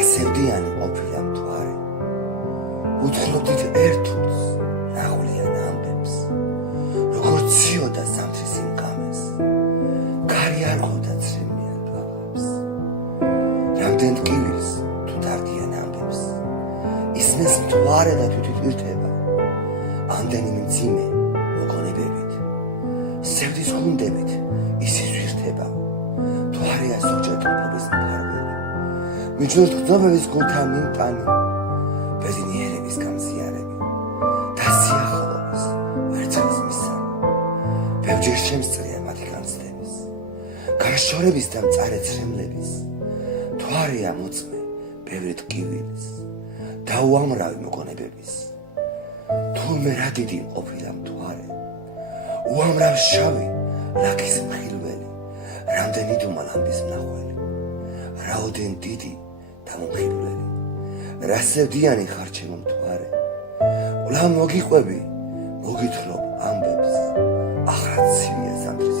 რასევდიანი ყოფილა მთვარე უთხრობდით ერთურს ნაღვლიან ამბებს როგორც ციოდა სამთრის იმ გამეს ქარი არ ყოფდა ცრემლიან ბაღებს რამდენ ტკივილს თუ დარდიან ამბებს ისმენს მთვარე და თვითით ირთება ამდენი მძიმე მოგონებებით სევდის გუნდებით ისიც ვირთება მთვარეა ზოგჯერ თოფების მფარველი მიჯნურთ გრძნობების გულთან მიმტანი ბედნიერების გამზიარები და სიახლოვეს ვერცელს მისცემ ბევრჯერ შემსწრია მათი განცდების გარშორების და მწარე ცრემლების მთვარეა მოწმე ბევრი ტკივილის და უამრავი მოგონებების თურმე რა დიდი ყოფილა მთვარე უამრავ შავი ლაქის მხილველი რამდენი დუმალამბის მნახველი რაოდენ დიდი და მომხიბვლელი რასევდიანი ხარ ჩემო მთვარე ყვლავ მოგიყვები მოგითხრობ ამბებს ახრად ცივია ზამთრის